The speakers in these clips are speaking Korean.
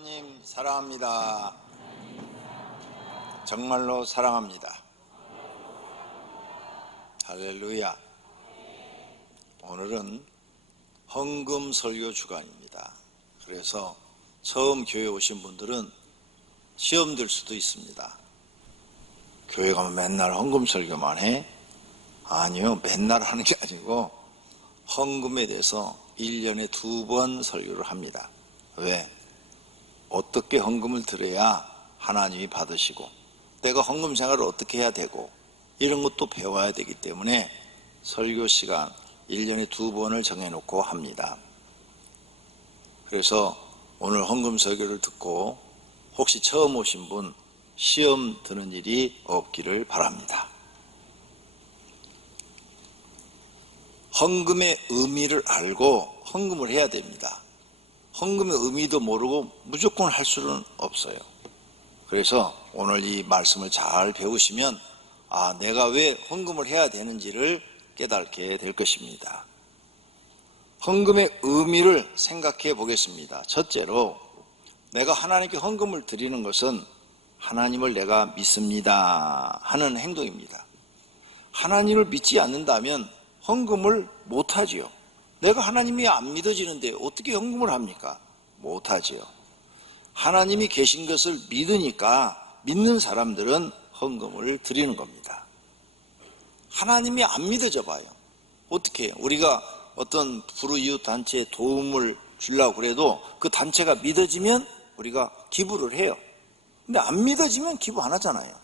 하나님 사랑합니다. 정말로 사랑합니다. 할렐루야. 오늘은 헌금 설교 주간입니다. 그래서 처음 교회 오신 분들은 시험 들 수도 있습니다. 교회 가면 맨날 헌금 설교만 해? 아니요, 맨날 하는 게 아니고 헌금에 대해서 1년에 2번 설교를 합니다. 왜? 어떻게 헌금을 드려야 하나님이 받으시고 내가 헌금 생활을 어떻게 해야 되고 이런 것도 배워야 되기 때문에 설교 시간 1년에 2번을 정해놓고 합니다. 그래서 오늘 헌금 설교를 듣고 혹시 처음 오신 분 시험 드는 일이 없기를 바랍니다. 헌금의 의미를 알고 헌금을 해야 됩니다. 헌금의 의미도 모르고 무조건 할 수는 없어요. 그래서 오늘 이 말씀을 잘 배우시면 내가 왜 헌금을 해야 되는지를 깨닫게 될 것입니다. 헌금의 의미를 생각해 보겠습니다. 첫째로 내가 하나님께 헌금을 드리는 것은 하나님을 내가 믿습니다 하는 행동입니다. 하나님을 믿지 않는다면 헌금을 못하지요. 내가 하나님이 안 믿어지는데 어떻게 헌금을 합니까? 못하지요. 하나님이 계신 것을 믿으니까 믿는 사람들은 헌금을 드리는 겁니다. 하나님이 안 믿어져 봐요. 어떻게 해요? 우리가 어떤 불우이웃 단체에 도움을 주려고 그래도 그 단체가 믿어지면 우리가 기부를 해요. 근데 안 믿어지면 기부 안 하잖아요.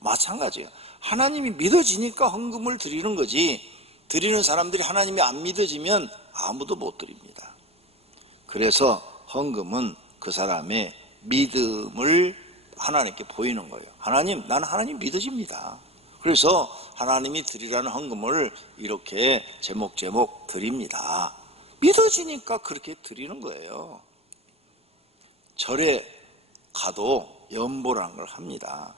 마찬가지예요. 하나님이 믿어지니까 헌금을 드리는 거지, 드리는 사람들이 하나님이 안 믿어지면 아무도 못 드립니다. 그래서 헌금은 그 사람의 믿음을 하나님께 보이는 거예요. 하나님, 나는 하나님 믿어집니다. 그래서 하나님이 드리라는 헌금을 이렇게 제목제목 드립니다. 믿어지니까 그렇게 드리는 거예요. 절에 가도 연보라는 걸 합니다.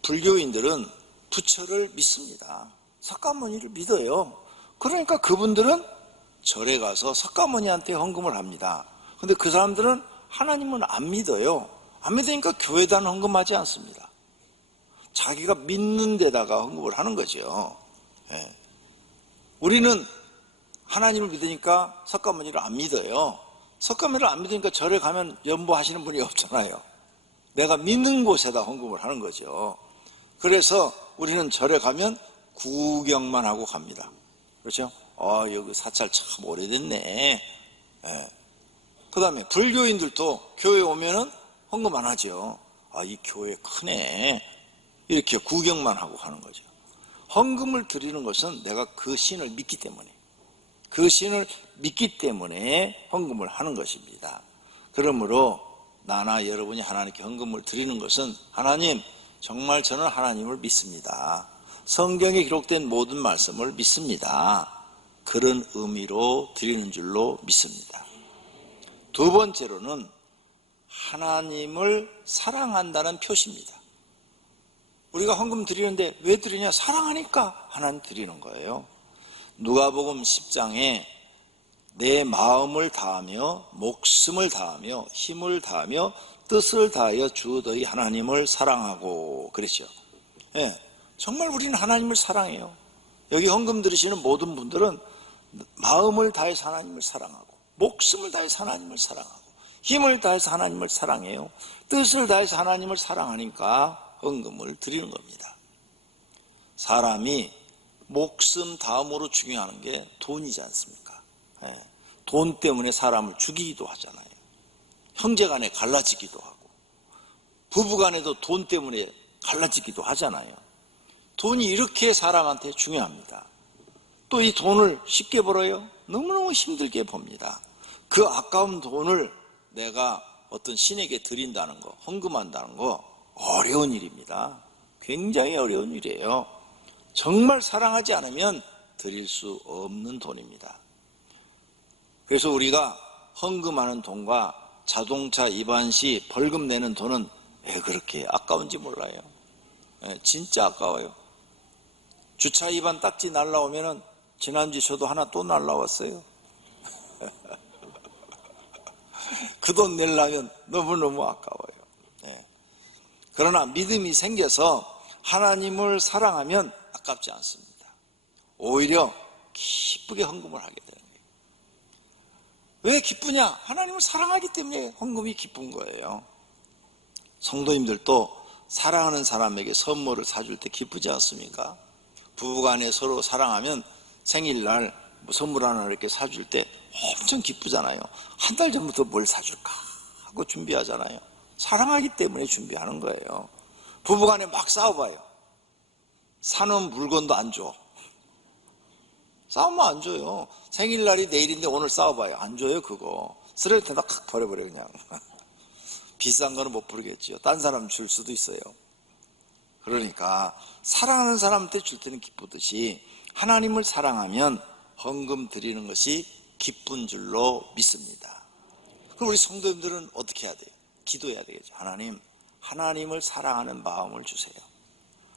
불교인들은 부처를 믿습니다. 석가모니를 믿어요. 그러니까 그분들은 절에 가서 석가모니한테 헌금을 합니다. 근데 그 사람들은 하나님은 안 믿어요. 안 믿으니까 교회단 헌금하지 않습니다. 자기가 믿는 데다가 헌금을 하는 거죠. 예. 우리는 하나님을 믿으니까 석가모니를 안 믿어요. 석가모니를 안 믿으니까 절에 가면 연보하시는 분이 없잖아요. 내가 믿는 곳에다 헌금을 하는 거죠. 그래서 우리는 절에 가면 구경만 하고 갑니다. 그렇죠? 여기 사찰 참 오래됐네. 예. 그 다음에 불교인들도 교회 오면은 헌금 안 하죠. 이 교회 크네. 이렇게 구경만 하고 가는 거죠. 헌금을 드리는 것은 내가 그 신을 믿기 때문에, 그 신을 믿기 때문에 헌금을 하는 것입니다. 그러므로 나나 여러분이 하나님께 헌금을 드리는 것은 하나님, 정말 저는 하나님을 믿습니다. 성경에 기록된 모든 말씀을 믿습니다. 그런 의미로 드리는 줄로 믿습니다. 두 번째로는 하나님을 사랑한다는 표시입니다. 우리가 헌금 드리는데 왜 드리냐? 사랑하니까 하나님 드리는 거예요. 누가복음 10장에 내 마음을 다하며 목숨을 다하며 힘을 다하며 뜻을 다하여 주 너희 하나님을 사랑하고 그랬죠. 예. 정말 우리는 하나님을 사랑해요. 여기 헌금 들으시는 모든 분들은 마음을 다해서 하나님을 사랑하고 목숨을 다해서 하나님을 사랑하고 힘을 다해서 하나님을 사랑해요. 뜻을 다해서 하나님을 사랑하니까 헌금을 드리는 겁니다. 사람이 목숨 다음으로 중요한 게 돈이지 않습니까? 돈 때문에 사람을 죽이기도 하잖아요. 형제간에 갈라지기도 하고 부부간에도 돈 때문에 갈라지기도 하잖아요. 돈이 이렇게 사람한테 중요합니다. 또 이 돈을 쉽게 벌어요? 너무너무 힘들게 법니다. 그 아까운 돈을 내가 어떤 신에게 드린다는 거, 헌금한다는 거 어려운 일입니다. 굉장히 어려운 일이에요. 정말 사랑하지 않으면 드릴 수 없는 돈입니다. 그래서 우리가 헌금하는 돈과 자동차 입안 시 벌금 내는 돈은 왜 그렇게 아까운지 몰라요. 진짜 아까워요. 주차 위반 딱지 날라오면은 지난주 저도 하나 또 날라왔어요. 그 돈 내려면 너무너무 아까워요. 예. 그러나 믿음이 생겨서 하나님을 사랑하면 아깝지 않습니다. 오히려 기쁘게 헌금을 하게 되는 거예요. 왜 기쁘냐? 하나님을 사랑하기 때문에 헌금이 기쁜 거예요. 성도님들도 사랑하는 사람에게 선물을 사줄 때 기쁘지 않습니까? 부부간에 서로 사랑하면 생일날 뭐 선물 하나 이렇게 사줄 때 엄청 기쁘잖아요. 한 달 전부터 뭘 사줄까 하고 준비하잖아요. 사랑하기 때문에 준비하는 거예요. 부부간에 막 싸워봐요. 사놓은 물건도 안 줘. 싸우면 안 줘요. 생일날이 내일인데 오늘 싸워봐요. 안 줘요. 그거 쓰레기통에다 칵 버려버려 그냥. 비싼 거는 못 부르겠지요. 딴 사람 줄 수도 있어요. 그러니까 사랑하는 사람한테 줄 때는 기쁘듯이 하나님을 사랑하면 헌금 드리는 것이 기쁜 줄로 믿습니다. 그럼 우리 성도님들은 어떻게 해야 돼요? 기도해야 되겠죠. 하나님을 사랑하는 마음을 주세요.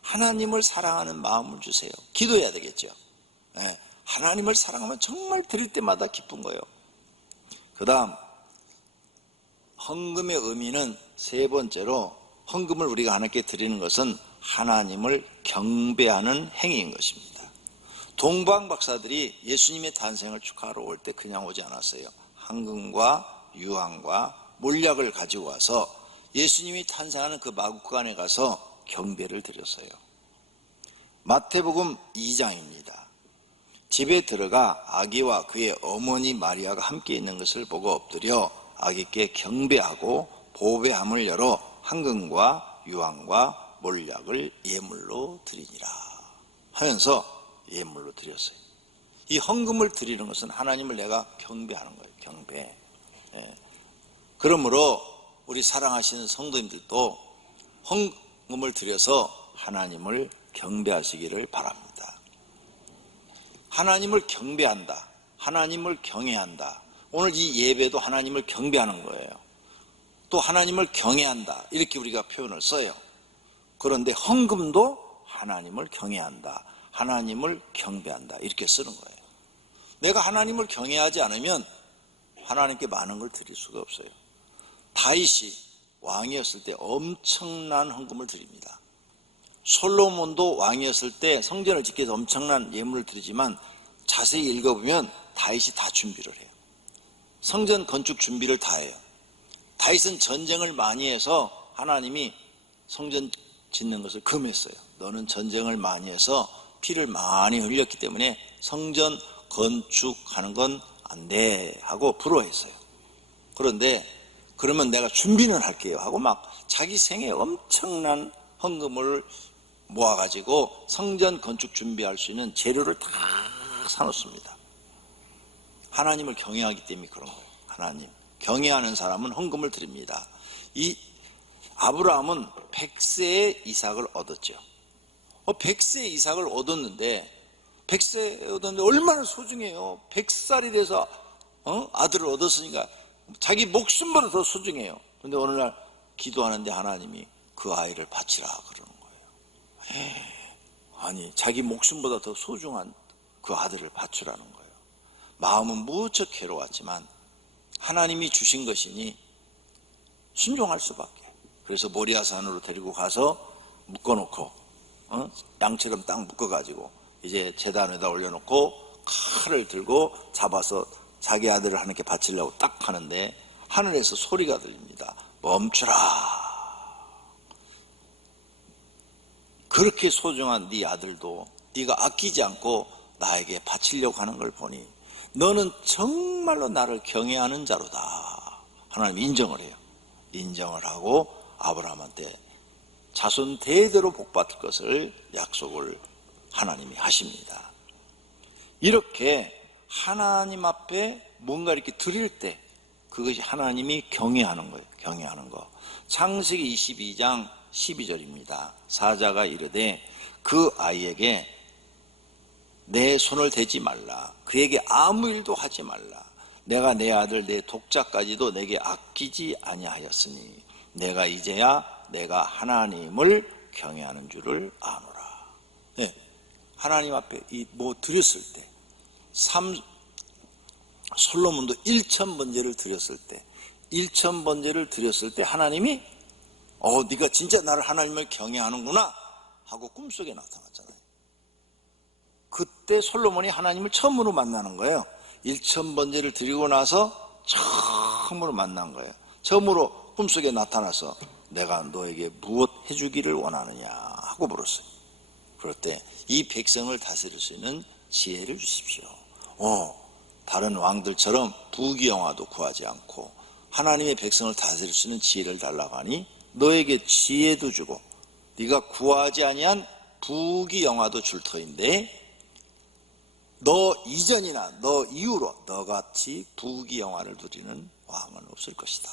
하나님을 사랑하는 마음을 주세요. 기도해야 되겠죠. 네. 하나님을 사랑하면 정말 드릴 때마다 기쁜 거예요. 그 다음 헌금의 의미는 세 번째로, 헌금을 우리가 하나님께 드리는 것은 하나님을 경배하는 행위인 것입니다. 동방 박사들이 예수님의 탄생을 축하하러 올 때 그냥 오지 않았어요. 황금과 유황과 몰약을 가지고 와서 예수님이 탄생하는 그 마구간에 가서 경배를 드렸어요. 마태복음 2장입니다. 집에 들어가 아기와 그의 어머니 마리아가 함께 있는 것을 보고 엎드려 아기께 경배하고 보배함을 열어 황금과 유황과 몰약을 예물로 드리니라 하면서 예물로 드렸어요. 이 헌금을 드리는 것은 하나님을 내가 경배하는 거예요. 경배. 예. 그러므로 우리 사랑하시는 성도님들도 헌금을 드려서 하나님을 경배하시기를 바랍니다. 하나님을 경배한다, 하나님을 경외한다. 오늘 이 예배도 하나님을 경배하는 거예요. 또 하나님을 경외한다, 이렇게 우리가 표현을 써요. 그런데 헌금도 하나님을 경외한다, 하나님을 경배한다, 이렇게 쓰는 거예요. 내가 하나님을 경외하지 않으면 하나님께 많은 걸 드릴 수가 없어요. 다윗이 왕이었을 때 엄청난 헌금을 드립니다. 솔로몬도 왕이었을 때 성전을 짓기 위해서 엄청난 예물을 드리지만 자세히 읽어보면 다윗이 다 준비를 해요. 성전 건축 준비를 다 해요. 다윗은 전쟁을 많이 해서 하나님이 성전 짓는 것을 금했어요. 너는 전쟁을 많이 해서 피를 많이 흘렸기 때문에 성전 건축하는 건 안 돼 하고 불허했어요. 그런데 그러면 내가 준비는 할게요 하고 막 자기 생에 엄청난 헌금을 모아가지고 성전 건축 준비할 수 있는 재료를 다 사놓습니다. 하나님을 경외하기 때문에 그런 거예요. 하나님 경외하는 사람은 헌금을 드립니다. 이 아브라함은 100세의 이삭을 얻었죠. 100세의 이삭을 얻었는데 얼마나 소중해요. 100살이 돼서 아들을 얻었으니까 자기 목숨보다 더 소중해요. 그런데 어느 날 기도하는데 하나님이 그 아이를 바치라 그러는 거예요. 아니 자기 목숨보다 더 소중한 그 아들을 바치라는 거예요. 마음은 무척 괴로웠지만 하나님이 주신 것이니 순종할 수밖에. 그래서 모리아산으로 데리고 가서 묶어놓고 양처럼 딱 묶어가지고 이제 제단에다 올려놓고 칼을 들고 잡아서 자기 아들을 하나님께 바치려고 딱 하는데 하늘에서 소리가 들립니다. 멈추라. 그렇게 소중한 네 아들도 네가 아끼지 않고 나에게 바치려고 하는 걸 보니 너는 정말로 나를 경외하는 자로다. 하나님 인정을 해요. 인정을 하고 아브라함한테 자손 대대로 복받을 것을 약속을 하나님이 하십니다. 이렇게 하나님 앞에 뭔가 이렇게 드릴 때 그것이 하나님이 경외하는 거예요. 경외하는 거. 창세기 22장 12절입니다. 사자가 이르되 그 아이에게 내 손을 대지 말라. 그에게 아무 일도 하지 말라. 내가 내 아들 내 독자까지도 내게 아끼지 아니하였으니 내가 이제야 내가 하나님을 경외하는 줄을 아노라. 네. 하나님 앞에 뭐 드렸을 때 솔로몬도 1000번제를 드렸을 때 1000번제를 드렸을 때 하나님이 네가 진짜 나를 하나님을 경외하는구나 하고 꿈속에 나타났잖아요. 그때 솔로몬이 하나님을 처음으로 만나는 거예요. 1000번제를 드리고 나서 처음으로 만난 거예요. 처음으로 꿈속에 나타나서 내가 너에게 무엇 해주기를 원하느냐 하고 물었어요. 그럴 때 이 백성을 다스릴 수 있는 지혜를 주십시오. 다른 왕들처럼 부귀영화도 구하지 않고 하나님의 백성을 다스릴 수 있는 지혜를 달라고 하니 너에게 지혜도 주고 네가 구하지 아니한 부귀영화도 줄 터인데 너 이전이나 너 이후로 너같이 부귀영화를 누리는 왕은 없을 것이다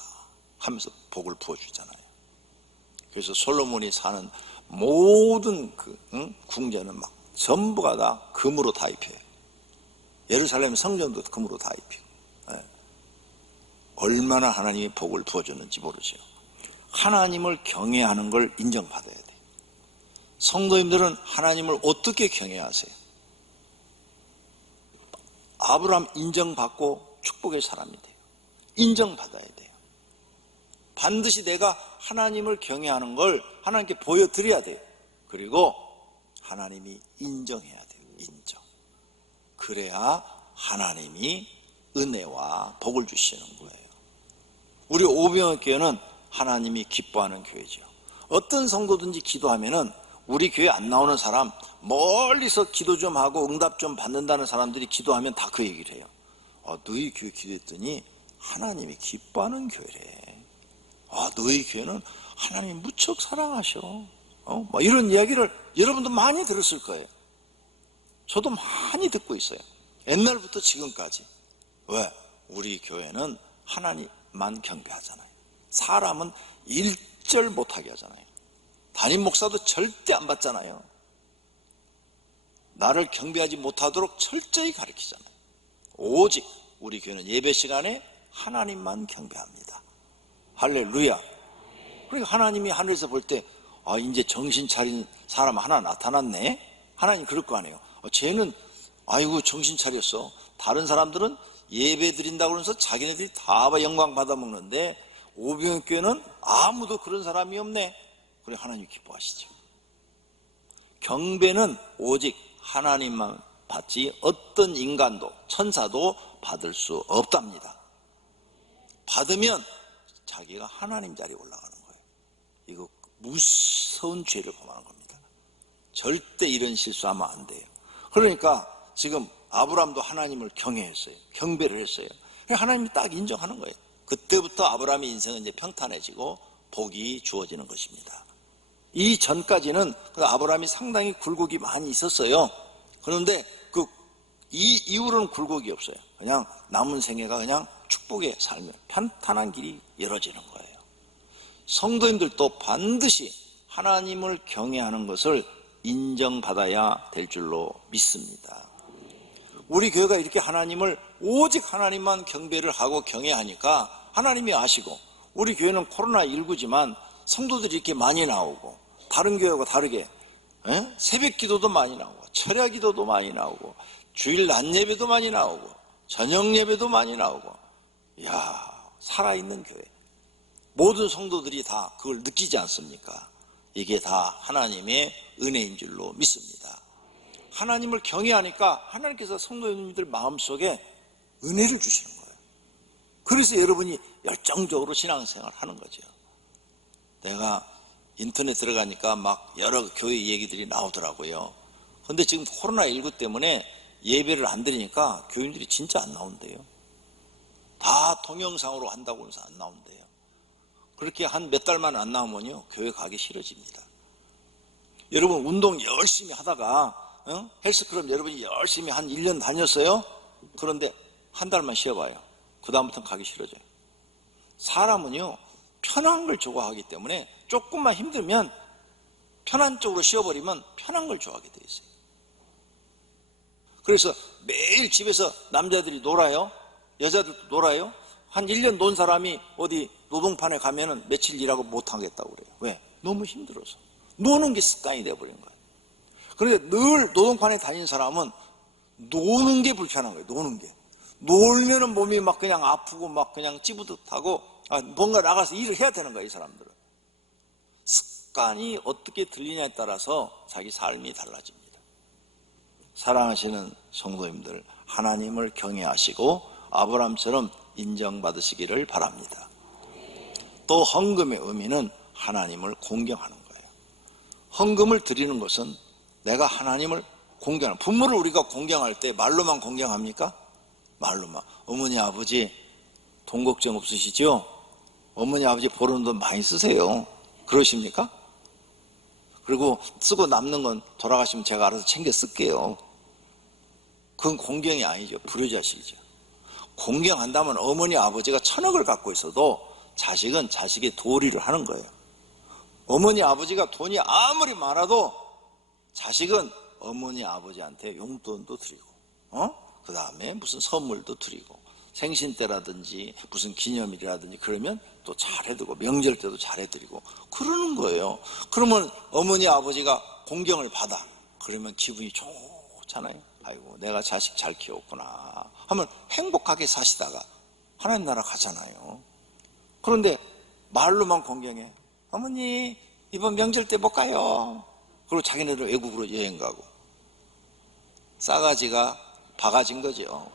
하면서 복을 부어주잖아요. 그래서 솔로몬이 사는 모든 궁전은 막 전부가 다 금으로 다 입혀요. 예루살렘 성전도 금으로 다 입히고. 얼마나 하나님이 복을 부어줬는지 모르죠. 하나님을 경외하는 걸 인정받아야 돼요. 성도님들은 하나님을 어떻게 경외하세요? 아브라함 인정받고 축복의 사람이 돼요. 인정받아야 돼요. 반드시 내가 하나님을 경외하는 걸 하나님께 보여드려야 돼요. 그리고 하나님이 인정해야 돼요. 인정. 그래야 하나님이 은혜와 복을 주시는 거예요. 우리 오병이교회는 하나님이 기뻐하는 교회죠. 어떤 성도든지 기도하면은 우리 교회 안 나오는 사람, 멀리서 기도 좀 하고 응답 좀 받는다는 사람들이 기도하면 다 그 얘기를 해요. 너희 교회 기도했더니 하나님이 기뻐하는 교회래. 너희 교회는 하나님이 무척 사랑하셔. 이런 이야기를 여러분도 많이 들었을 거예요. 저도 많이 듣고 있어요. 옛날부터 지금까지. 왜? 우리 교회는 하나님만 경배하잖아요. 사람은 일절 못하게 하잖아요. 담임 목사도 절대 안 받잖아요. 나를 경배하지 못하도록 철저히 가르치잖아요. 오직 우리 교회는 예배 시간에 하나님만 경배합니다. 할렐루야. 그러니까 하나님이 하늘에서 볼 때 이제 정신 차린 사람 하나 나타났네. 하나님 그럴 거 아니에요. 쟤는 아이고 정신 차렸어. 다른 사람들은 예배 드린다고 그러면서 자기네들이 다 영광 받아 먹는데 오병이교회는 아무도 그런 사람이 없네. 그래 하나님이 기뻐하시죠. 경배는 오직 하나님만 받지 어떤 인간도 천사도 받을 수 없답니다. 받으면 자기가 하나님 자리에 올라가는 거예요. 이거 무서운 죄를 범하는 겁니다. 절대 이런 실수하면 안 돼요. 그러니까 지금 아브라함도 하나님을 경외했어요. 경배를 했어요. 하나님이 딱 인정하는 거예요. 그때부터 아브라함의 인생은 이제 평탄해지고 복이 주어지는 것입니다. 이 전까지는 아브라함이 상당히 굴곡이 많이 있었어요. 그런데 이 이후로는 굴곡이 없어요. 그냥 남은 생애가 그냥 축복의 삶을 편탄한 길이 열어지는 거예요. 성도님들도 반드시 하나님을 경외하는 것을 인정받아야 될 줄로 믿습니다. 우리 교회가 이렇게 하나님을 오직 하나님만 경배를 하고 경외하니까 하나님이 아시고 우리 교회는 코로나19지만 성도들이 이렇게 많이 나오고 다른 교회하고 다르게 새벽 기도도 많이 나오고 철야 기도도 많이 나오고 주일 낮 예배도 많이 나오고 저녁 예배도 많이 나오고 살아있는 교회. 모든 성도들이 다 그걸 느끼지 않습니까? 이게 다 하나님의 은혜인 줄로 믿습니다. 하나님을 경외하니까 하나님께서 성도님들 마음속에 은혜를 주시는 거예요. 그래서 여러분이 열정적으로 신앙생활을 하는 거죠. 내가 인터넷 들어가니까 막 여러 교회 얘기들이 나오더라고요. 그런데 지금 코로나19 때문에 예배를 안 드리니까 교인들이 진짜 안 나온대요. 다 동영상으로 한다고 해서 안 나온대요. 그렇게 한 몇 달만 안 나오면요 교회 가기 싫어집니다. 여러분 운동 열심히 하다가 헬스클럽 여러분이 열심히 한 1년 다녔어요. 그런데 한 달만 쉬어봐요. 그 다음부터는 가기 싫어져요. 사람은요 편한 걸 좋아하기 때문에 조금만 힘들면 편한 쪽으로 쉬어버리면 편한 걸 좋아하게 돼 있어요. 그래서 매일 집에서 남자들이 놀아요. 여자들도 놀아요. 한 1년 논 사람이 어디 노동판에 가면은 며칠 일하고 못 하겠다고 그래요. 왜? 너무 힘들어서. 노는 게 습관이 돼버린 거예요. 그런데 늘 노동판에 다니는 사람은 노는 게 불편한 거예요. 노는 게. 놀면은 몸이 막 그냥 아프고 막 그냥 찌부듯하고 뭔가 나가서 일을 해야 되는 거야, 이 사람들은. 습관이 어떻게 들리냐에 따라서 자기 삶이 달라집니다. 사랑하시는 성도님들, 하나님을 경외하시고 아브라함처럼 인정받으시기를 바랍니다. 또 헌금의 의미는 하나님을 공경하는 거예요. 헌금을 드리는 것은 내가 하나님을 공경하는, 부모를 우리가 공경할 때 말로만 공경합니까? 말로만. 어머니 아버지 돈 걱정 없으시죠? 어머니 아버지 보는 돈 많이 쓰세요. 그러십니까? 그리고 쓰고 남는 건 돌아가시면 제가 알아서 챙겨 쓸게요. 그건 공경이 아니죠. 불효자식이죠. 공경한다면 어머니 아버지가 1000억을 갖고 있어도 자식은 자식의 도리를 하는 거예요. 어머니 아버지가 돈이 아무리 많아도 자식은 어머니 아버지한테 용돈도 드리고 그 다음에 무슨 선물도 드리고 생신 때라든지 무슨 기념일이라든지 그러면 또 잘해드리고 명절 때도 잘해드리고 그러는 거예요. 그러면 어머니 아버지가 공경을 받아. 그러면 기분이 좋잖아요. 아이고 내가 자식 잘 키웠구나 하면 행복하게 사시다가 하나님 나라 가잖아요. 그런데 말로만 공경해. 어머니 이번 명절 때 못 가요. 그리고 자기네들 외국으로 여행 가고 싸가지가 바가진 거죠.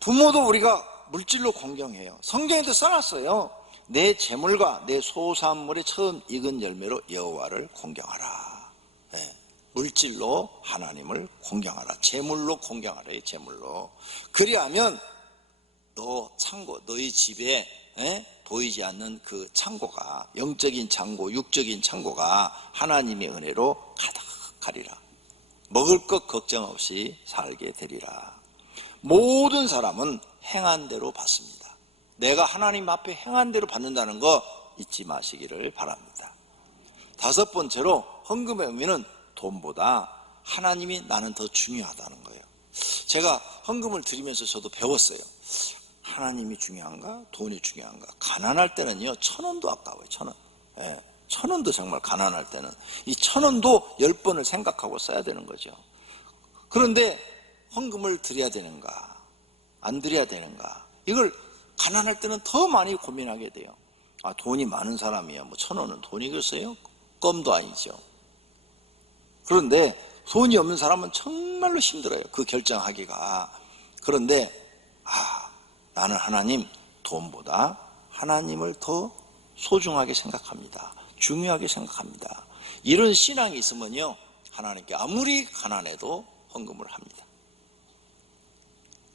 부모도 우리가 물질로 공경해요. 성경에도 써놨어요. 내 재물과 내 소산물의 처음 익은 열매로 여호와를 공경하라. 물질로 하나님을 공경하라. 재물로 공경하라. 재물로. 그리하면 너 창고, 너희 집에 보이지 않는 그 창고가, 영적인 창고, 육적인 창고가 하나님의 은혜로 가득하리라. 먹을 것 걱정 없이 살게 되리라. 모든 사람은 행한 대로 받습니다. 내가 하나님 앞에 행한 대로 받는다는 거 잊지 마시기를 바랍니다. 5번째로 헌금의 의미는 돈보다 하나님이 나는 더 중요하다는 거예요. 제가 헌금을 드리면서 저도 배웠어요. 하나님이 중요한가? 돈이 중요한가? 가난할 때는요 1000원도 아까워요. 1000원. 1000원도 정말 가난할 때는 이 1000원도 10번을 생각하고 써야 되는 거죠. 그런데 헌금을 드려야 되는가 안 드려야 되는가, 이걸 가난할 때는 더 많이 고민하게 돼요. 돈이 많은 사람이야 뭐 1000원은 돈이겠어요? 껌도 아니죠. 그런데 돈이 없는 사람은 정말로 힘들어요, 그 결정하기가. 그런데 나는 하나님, 돈보다 하나님을 더 소중하게 생각합니다. 중요하게 생각합니다. 이런 신앙이 있으면요 하나님께 아무리 가난해도 헌금을 합니다.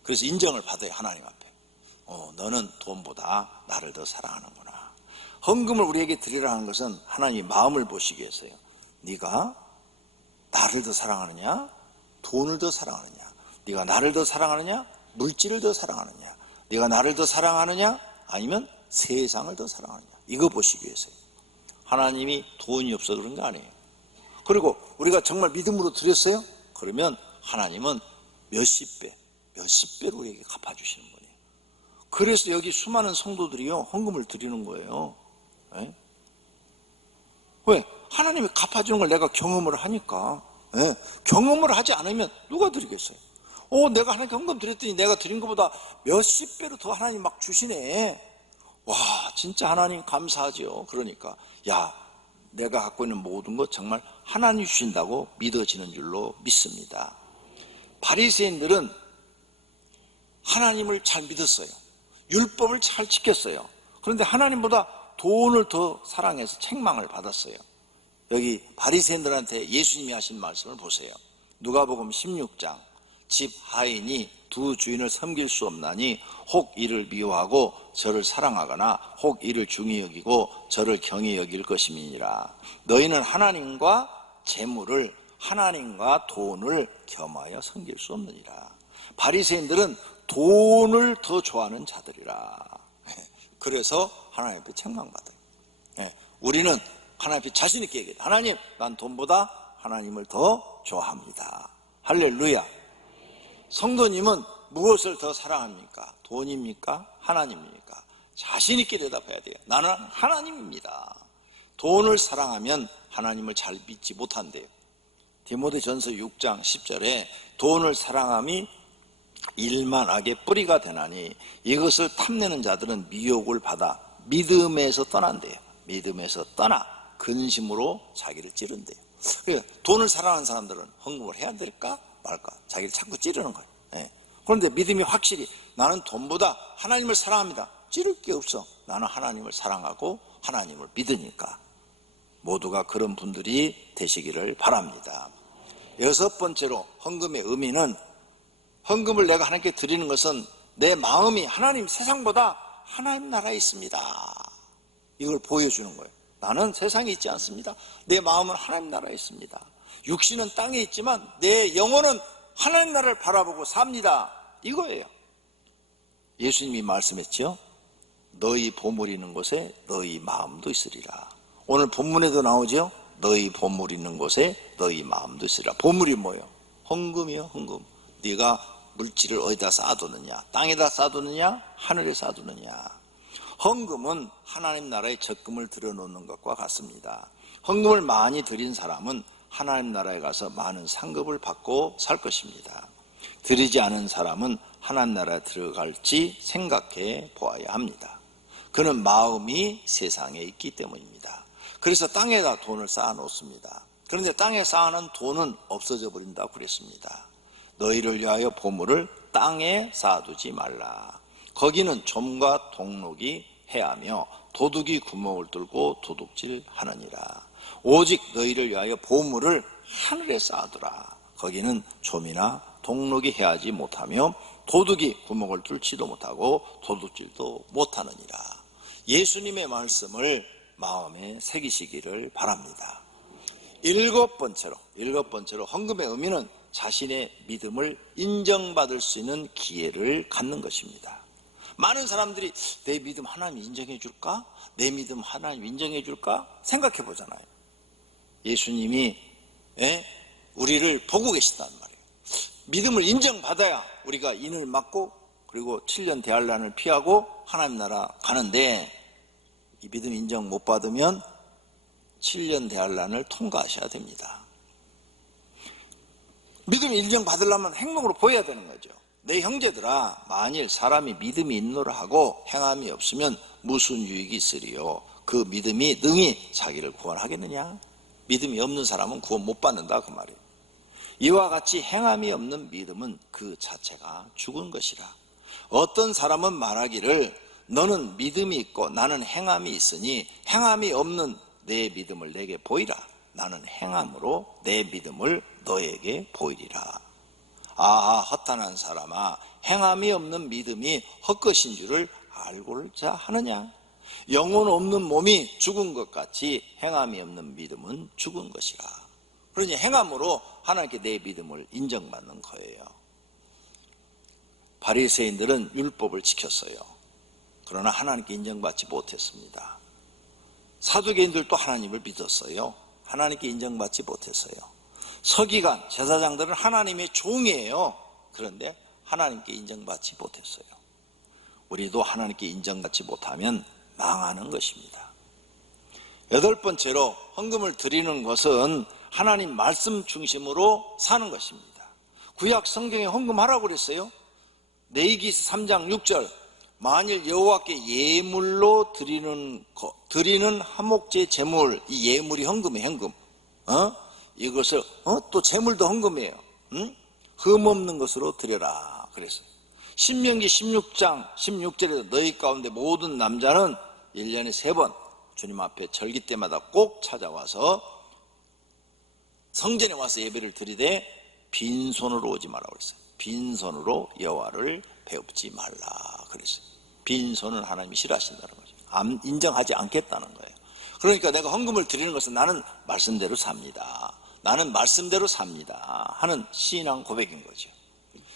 그래서 인정을 받아요, 하나님 앞에. 너는 돈보다 나를 더 사랑하는구나. 헌금을 우리에게 드리라는 것은 하나님이 마음을 보시기 위해서요. 네가 나를 더 사랑하느냐, 돈을 더 사랑하느냐, 네가 나를 더 사랑하느냐, 물질을 더 사랑하느냐, 네가 나를 더 사랑하느냐, 아니면 세상을 더 사랑하느냐, 이거 보시기 위해서요. 하나님이 돈이 없어서 그런 거 아니에요. 그리고 우리가 정말 믿음으로 드렸어요? 그러면 하나님은 몇십 배로 우리에게 갚아주시는 분이에요. 그래서 여기 수많은 성도들이요 헌금을 드리는 거예요. 왜? 하나님이 갚아주는 걸 내가 경험을 하니까. 경험을 하지 않으면 누가 드리겠어요? 내가 하나님께 헌금 드렸더니 내가 드린 것보다 몇십 배로 더 하나님 막 주시네. 와, 진짜 하나님 감사하죠. 그러니까 내가 갖고 있는 모든 것 정말 하나님 주신다고 믿어지는 줄로 믿습니다. 바리새인들은 하나님을 잘 믿었어요. 율법을 잘 지켰어요. 그런데 하나님보다 돈을 더 사랑해서 책망을 받았어요. 여기 바리새인들한테 예수님이 하신 말씀을 보세요. 누가복음 16장. 집 하인이 두 주인을 섬길 수 없나니 혹 이를 미워하고 저를 사랑하거나 혹 이를 중히 여기고 저를 경히 여길 것임이니라. 너희는 하나님과 재물을, 하나님과 돈을 겸하여 섬길 수 없느니라. 바리새인들은 돈을 더 좋아하는 자들이라. 그래서 하나님 앞에 책망받아요. 우리는 하나님 앞에 자신 있게 얘기해요. 하나님, 난 돈보다 하나님을 더 좋아합니다. 할렐루야. 성도님은 무엇을 더 사랑합니까? 돈입니까? 하나님입니까? 자신 있게 대답해야 돼요. 나는 하나님입니다. 돈을 사랑하면 하나님을 잘 믿지 못한대요. 디모데전서 6장 10절에 돈을 사랑함이 일만 악의 뿌리가 되나니 이것을 탐내는 자들은 미혹을 받아 믿음에서 떠난대요. 믿음에서 떠나 근심으로 자기를 찌른대요. 돈을 사랑하는 사람들은 헌금을 해야 될까 말까 자기를 자꾸 찌르는 거예요. 예. 그런데 믿음이 확실히 나는 돈보다 하나님을 사랑합니다. 찌를 게 없어. 나는 하나님을 사랑하고 하나님을 믿으니까. 모두가 그런 분들이 되시기를 바랍니다. 여섯 번째로 헌금의 의미는, 헌금을 내가 하나님께 드리는 것은 내 마음이 하나님, 세상보다 하나님 나라에 있습니다. 이걸 보여주는 거예요. 나는 세상에 있지 않습니다. 내 마음은 하나님 나라에 있습니다. 육신은 땅에 있지만 내 영혼은 하나님 나라를 바라보고 삽니다. 이거예요. 예수님이 말씀했죠. 너희 보물 있는 곳에 너희 마음도 있으리라. 오늘 본문에도 나오죠. 너희 보물 있는 곳에 너희 마음도 있으리라. 보물이 뭐예요? 헌금이요. 헌금. 네가 물질을 어디다 쌓아두느냐, 땅에다 쌓아두느냐, 하늘에 쌓아두느냐. 헌금은 하나님 나라에 적금을 들여놓는 것과 같습니다. 헌금을 많이 드린 사람은 하나님 나라에 가서 많은 상급을 받고 살 것입니다. 드리지 않은 사람은 하나님 나라에 들어갈지 생각해 보아야 합니다. 그는 마음이 세상에 있기 때문입니다. 그래서 땅에다 돈을 쌓아 놓습니다. 그런데 땅에 쌓아놓은 돈은 없어져 버린다고 그랬습니다. 너희를 위하여 보물을 땅에 쌓아두지 말라. 거기는 좀과 동록이 해하며 도둑이 구멍을 뚫고 도둑질하느니라. 오직 너희를 위하여 보물을 하늘에 쌓아두라. 거기는 좀이나 동록이 해하지 못하며 도둑이 구멍을 뚫지도 못하고 도둑질도 못하느니라. 예수님의 말씀을 마음에 새기시기를 바랍니다. 일곱 번째로 헌금의 의미는 자신의 믿음을 인정받을 수 있는 기회를 갖는 것입니다. 많은 사람들이 내 믿음 하나님 인정해 줄까? 내 믿음 하나님 인정해 줄까? 생각해 보잖아요. 예수님이 우리를 보고 계시단 말이에요. 믿음을 인정받아야 우리가 인을 맞고 그리고 7년 대환란을 피하고 하나님 나라 가는데, 이 믿음 인정 못 받으면 7년 대환란을 통과하셔야 됩니다. 믿음 인정받으려면 행동으로 보여야 되는 거죠. 내 형제들아, 만일 사람이 믿음이 있노라 하고 행함이 없으면 무슨 유익이 있으리요? 그 믿음이 능히 자기를 구원하겠느냐? 믿음이 없는 사람은 구원 못 받는다 그 말이에요. 이와 같이 행함이 없는 믿음은 그 자체가 죽은 것이라. 어떤 사람은 말하기를 너는 믿음이 있고 나는 행함이 있으니 행함이 없는 내 믿음을 내게 보이라. 나는 행함으로 내 믿음을 너에게 보이리라. 아하, 허탄한 사람아, 행함이 없는 믿음이 헛것인 줄을 알고자 하느냐? 영혼 없는 몸이 죽은 것 같이 행함이 없는 믿음은 죽은 것이라. 그러니 행함으로 하나님께 내 믿음을 인정받는 거예요. 바리새인들은 율법을 지켰어요. 그러나 하나님께 인정받지 못했습니다. 사두개인들도 하나님을 믿었어요. 하나님께 인정받지 못했어요. 서기관, 제사장들은 하나님의 종이에요. 그런데 하나님께 인정받지 못했어요. 우리도 하나님께 인정받지 못하면 망하는 것입니다. 여덟 번째로 헌금을 드리는 것은 하나님 말씀 중심으로 사는 것입니다. 구약 성경에 헌금하라고 그랬어요. 레위기서 3장 6절, 만일 여호와께 예물로 드리는 화목제 제물, 이 예물이 헌금이에요. 헌금. 이것을 또 제물도 헌금이에요. 흠 없는 것으로 드려라 그랬어요. 신명기 16장 16절에서 너희 가운데 모든 남자는 1년에 3번 주님 앞에 절기 때마다 꼭 찾아와서 성전에 와서 예배를 드리되 빈손으로 오지 말라고 그랬어요. 빈손으로 여호와를 배웁지 말라 그랬어요. 빈손은 하나님이 싫어하신다는 거죠. 인정하지 않겠다는 거예요. 그러니까 내가 헌금을 드리는 것은 나는 말씀대로 삽니다. 나는 말씀대로 삽니다 하는 신앙 고백인 거죠.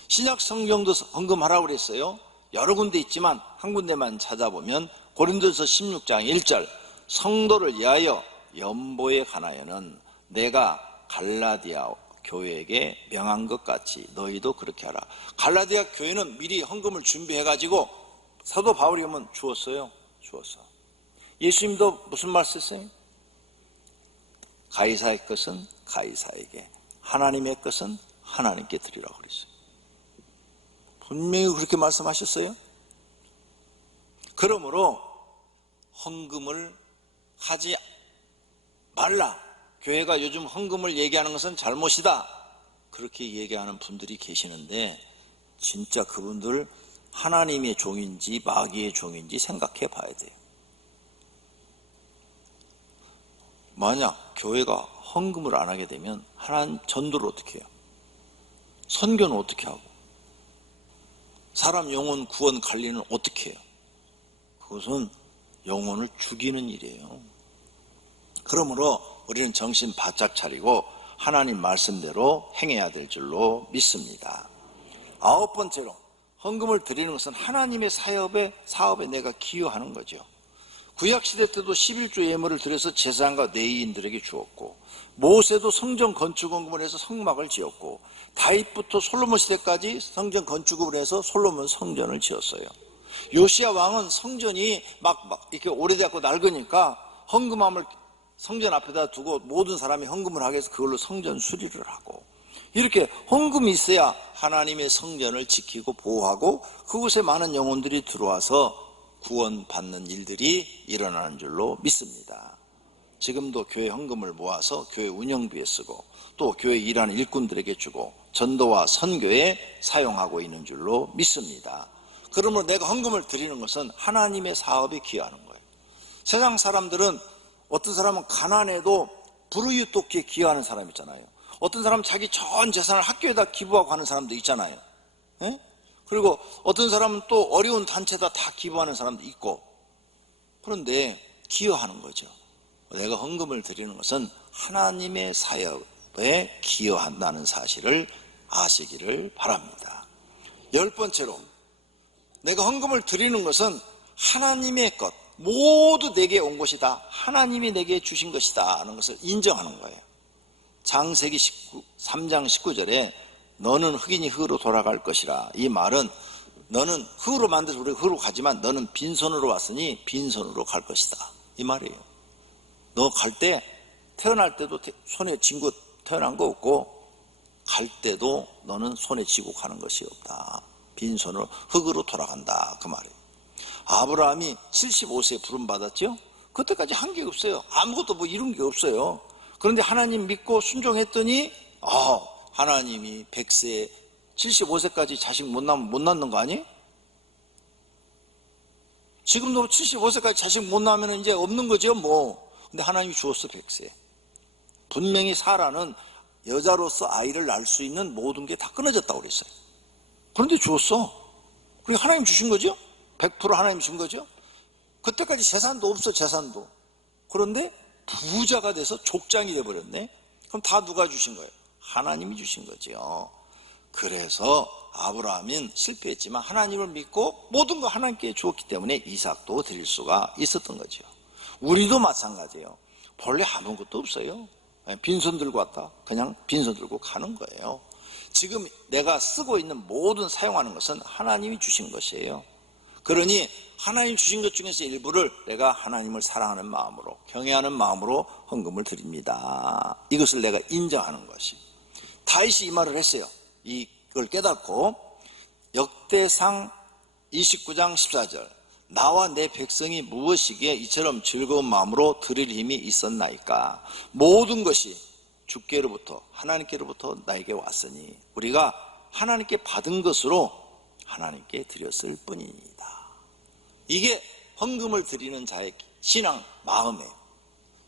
신약 성경도 헌금하라고 그랬어요. 여러 군데 있지만 한 군데만 찾아보면 고린도서 16장 1절, 성도를 위하여 연보에 관하여는 내가 갈라디아 교회에게 명한 것 같이 너희도 그렇게 하라. 갈라디아 교회는 미리 헌금을 준비해가지고 사도 바울이 오면 주었어요. 주었어. 예수님도 무슨 말 썼어요? 가이사의 것은 가이사에게, 하나님의 것은 하나님께 드리라고 그랬어요. 분명히 그렇게 말씀하셨어요. 그러므로 헌금을 하지 말라. 교회가 요즘 헌금을 얘기하는 것은 잘못이다. 그렇게 얘기하는 분들이 계시는데 진짜 그분들 하나님의 종인지 마귀의 종인지 생각해 봐야 돼요. 만약 교회가 헌금을 안 하게 되면 하나님 전도를 어떻게 해요? 선교는 어떻게 하고? 사람 영혼 구원 관리는 어떻게 해요? 그것은 영혼을 죽이는 일이에요. 그러므로 우리는 정신 바짝 차리고 하나님 말씀대로 행해야 될 줄로 믿습니다. 9번째로 헌금을 드리는 것은 하나님의 사업에 내가 기여하는 거죠. 구약시대 때도 11조 예물을 드려서 제사장과 레위인들에게 주었고, 모세도 성전 건축헌금을 해서 성막을 지었고, 다윗부터 솔로몬 시대까지 성전 건축을 해서 솔로몬 성전을 지었어요. 요시야 왕은 성전이 막 이렇게 오래되고 낡으니까 헌금함을 성전 앞에다 두고 모든 사람이 헌금을 하게 해서 그걸로 성전 수리를 하고, 이렇게 헌금이 있어야 하나님의 성전을 지키고 보호하고 그곳에 많은 영혼들이 들어와서 구원받는 일들이 일어나는 줄로 믿습니다. 지금도 교회 헌금을 모아서 교회 운영비에 쓰고 또 교회 일하는 일꾼들에게 주고 전도와 선교에 사용하고 있는 줄로 믿습니다. 그러므로 내가 헌금을 드리는 것은 하나님의 사업에 기여하는 거예요. 세상 사람들은 어떤 사람은 가난해도 불우이웃돕기에 기여하는 사람 있잖아요. 어떤 사람은 자기 전 재산을 학교에다 기부하고 하는 사람도 있잖아요. 예? 그리고 어떤 사람은 또 어려운 단체에다 다 기부하는 사람도 있고, 그런데 기여하는 거죠. 내가 헌금을 드리는 것은 하나님의 사업에 기여한다는 사실을 아시기를 바랍니다. 10번째로 내가 헌금을 드리는 것은 하나님의 것, 모두 내게 온 것이다, 하나님이 내게 주신 것이다 하는 것을 인정하는 거예요. 창세기 3장 19절에 너는 흙이니 흙으로 돌아갈 것이라. 이 말은 너는 흙으로 만들어서 우리가 흙으로 가지만 너는 빈손으로 왔으니 빈손으로 갈 것이다, 이 말이에요. 너 갈 때 태어날 때도 손에 쥔 거 태어난 거 없고 갈 때도 너는 손에 쥐고 가는 것이 없다. 빈손으로 흙으로 돌아간다, 그 말이에요. 아브라함이 75세에 부름받았죠. 그때까지 한 게 없어요. 아무것도 뭐 이룬 게 없어요. 그런데 하나님 믿고 순종했더니 하나님이 100세 75세까지 자식 못 낳는 거 아니에요? 지금도 75세까지 자식 못 낳으면 이제 없는 거죠 뭐. 근데 하나님이 주었어 100세. 분명히 사라는 여자로서 아이를 낳을 수 있는 모든 게 다 끊어졌다고 그랬어요. 그런데 주었어. 그리고 하나님 주신 거죠. 100% 하나님 준 거죠. 그때까지 재산도 없어, 재산도. 그런데 부자가 돼서 족장이 돼버렸네. 그럼 다 누가 주신 거예요? 하나님이 주신 거죠. 그래서 아브라함은 실패했지만 하나님을 믿고 모든 거 하나님께 주었기 때문에 이삭도 드릴 수가 있었던 거죠. 우리도 마찬가지예요. 본래 아무것도 없어요. 빈손 들고 왔다, 그냥 빈손 들고 가는 거예요. 지금 내가 쓰고 있는 모든 사용하는 것은 하나님이 주신 것이에요. 그러니 하나님 주신 것 중에서 일부를 내가 하나님을 사랑하는 마음으로, 경외하는 마음으로 헌금을 드립니다. 이것을 내가 인정하는 것이. 다윗이 이 말을 했어요. 이걸 깨닫고 역대상 29장 14절 나와 내 백성이 무엇이기에 이처럼 즐거운 마음으로 드릴 힘이 있었나이까. 모든 것이 주께로부터 하나님께로부터 나에게 왔으니 우리가 하나님께 받은 것으로 하나님께 드렸을 뿐이니이다. 이게 헌금을 드리는 자의 신앙 마음이에요.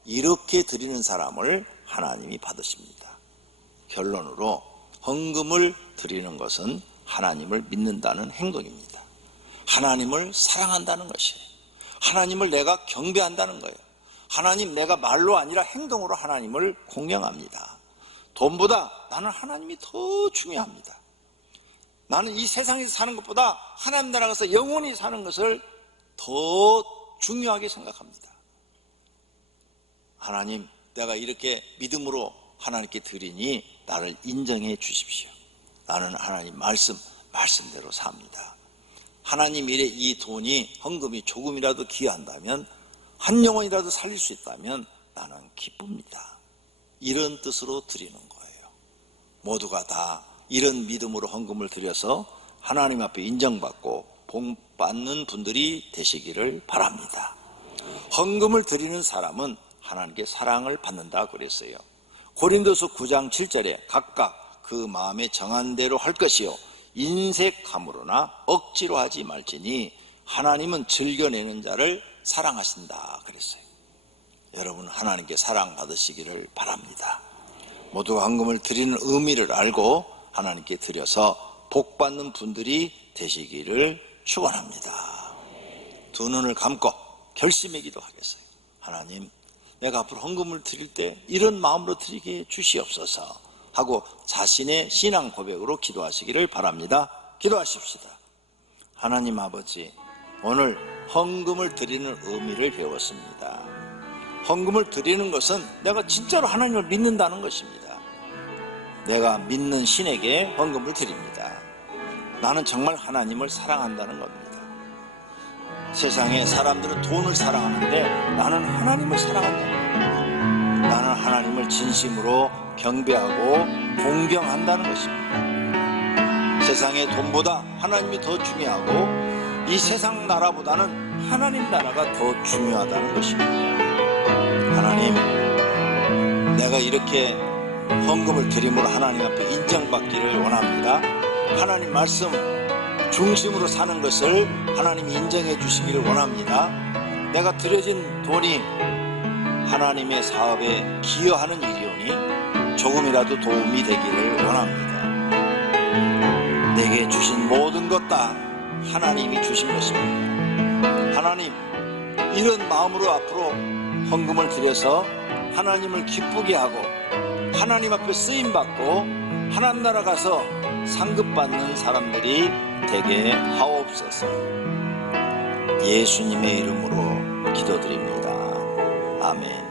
이렇게 드리는 사람을 하나님이 받으십니다. 결론으로 헌금을 드리는 것은 하나님을 믿는다는 행동입니다. 하나님을 사랑한다는 것이에요. 하나님을 내가 경배한다는 거예요. 하나님, 내가 말로 아니라 행동으로 하나님을 공경합니다. 돈보다 나는 하나님이 더 중요합니다. 나는 이 세상에서 사는 것보다 하나님 나라 가서 영원히 사는 것을 더 중요하게 생각합니다. 하나님, 내가 이렇게 믿음으로 하나님께 드리니 나를 인정해 주십시오. 나는 하나님 말씀대로 삽니다. 하나님 일에 이 돈이, 헌금이 조금이라도 기여한다면, 한 영혼이라도 살릴 수 있다면 나는 기쁩니다. 이런 뜻으로 드리는 거예요. 모두가 다 이런 믿음으로 헌금을 드려서 하나님 앞에 인정받고 복받는 분들이 되시기를 바랍니다. 헌금을 드리는 사람은 하나님께 사랑을 받는다 그랬어요. 고린도서 9장 7절에 각각 그 마음에 정한 대로 할 것이요 인색함으로나 억지로 하지 말지니 하나님은 즐겨내는 자를 사랑하신다 그랬어요. 여러분, 하나님께 사랑받으시기를 바랍니다. 모두가 헌금을 드리는 의미를 알고 하나님께 드려서 복받는 분들이 되시기를 축원합니다. 두 눈을 감고 결심의 기도하겠어요. 하나님, 내가 앞으로 헌금을 드릴 때 이런 마음으로 드리게 주시옵소서 하고 자신의 신앙 고백으로 기도하시기를 바랍니다. 기도하십시다. 하나님 아버지, 오늘 헌금을 드리는 의미를 배웠습니다. 헌금을 드리는 것은 내가 진짜로 하나님을 믿는다는 것입니다. 내가 믿는 신에게 헌금을 드립니다. 나는 정말 하나님을 사랑한다는 겁니다. 세상에 사람들은 돈을 사랑하는데 나는 하나님을 사랑한다는 겁니다. 나는 하나님을 진심으로 경배하고 공경한다는 것입니다. 세상의 돈보다 하나님이 더 중요하고 이 세상 나라보다는 하나님 나라가 더 중요하다는 것입니다. 하나님, 내가 이렇게 헌금을 드림으로 하나님 앞에 인정받기를 원합니다. 하나님 말씀 중심으로 사는 것을 하나님이 인정해 주시기를 원합니다. 내가 드려진 돈이 하나님의 사업에 기여하는 일이오니 조금이라도 도움이 되기를 원합니다. 내게 주신 모든 것 다 하나님이 주신 것입니다. 하나님, 이런 마음으로 앞으로 헌금을 드려서 하나님을 기쁘게 하고 하나님 앞에 쓰임받고 하나님 나라 가서 상급받는 사람들이 되게 하옵소서. 예수님의 이름으로 기도드립니다. 아멘.